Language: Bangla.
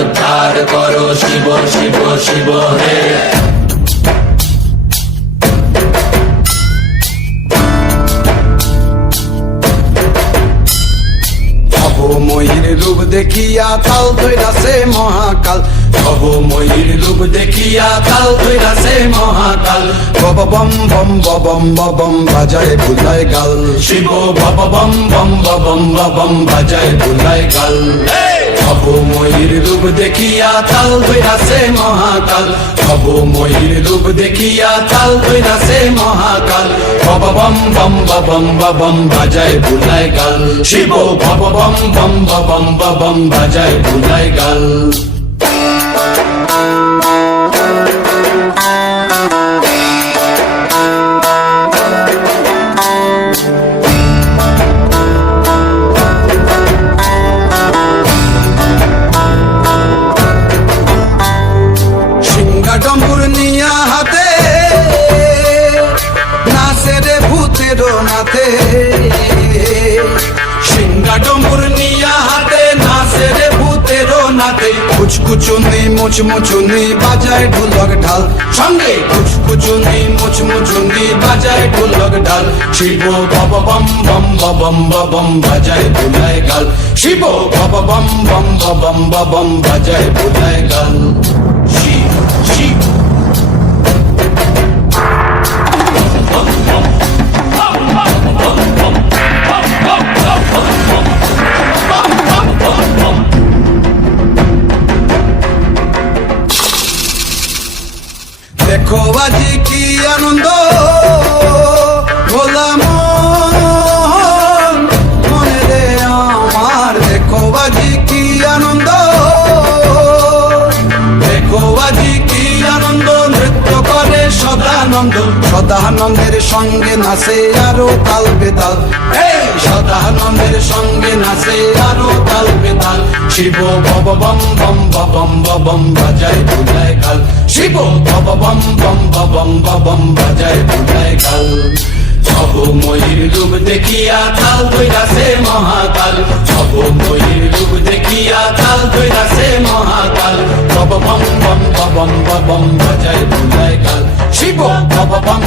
উদ্ধার করো শিব শিব শিব হে। ময়ূর রূপ দেখিয়া তাল ধইরাছে মহাকাল, ময়ূর রূপ দেখিয়া তাল ধইরাছে মহাকাল। বব বম বম বম বম বাজায় বুলায় গাল, শিব বব বম বম বম বম বাজায় বুলায় গাল। ময়ূর রূপ দেখিয়া তাল ধইরাছে মহাকাল, ময়ূর রূপ দেখিয়া তাল ধইরাছে মহাকাল। বব বম বম বম বাজায় বুলায় গাল, শিব বব বম বম বম বাজায় বুলায় গাল। ডম্বুর নিয়া হাতে নাচে রে ভূতের নাথে, সিংহা ডম্বুর নিয়া হাতে নাচে রে ভূতের নাথে। কুচকুচুনি মুচমুচুনি বাজায় ঢোলক ঢাল, সঙ্গে কুচকুচুনি মুচমুচুনি বাজায় ঢোলক ঢাল। শিব বব বম বম বম বাজায় বুলায় গাল, শিব বব বম বম বম বাজায় বুলায় গাল। শিব শিব দেখো আজি কি আনন্দ ভোলা মনে রে আমার, দেখো আজি কি আনন্দ, দেখো আজি কি আনন্দ, নৃত্য করে সদানন্দ। সদানন্দের সঙ্গে নাচে আরো তাল বেতাল, সদানন্দের সঙ্গে নাচে আরো তাল বেতাল। শিব বব বম বম বাজায় বুলায় গাল, শিব বব বম বম বাজায় বুলায় গাল। ময়ূর রূপ দেখিয়া তাল ধইরাছে মহাকাল, ময়ূর রূপ দেখিয়া তাল ধইরাছে মহাকাল। বব বম বম বাজায় বুলায় গাল, শিব বব বম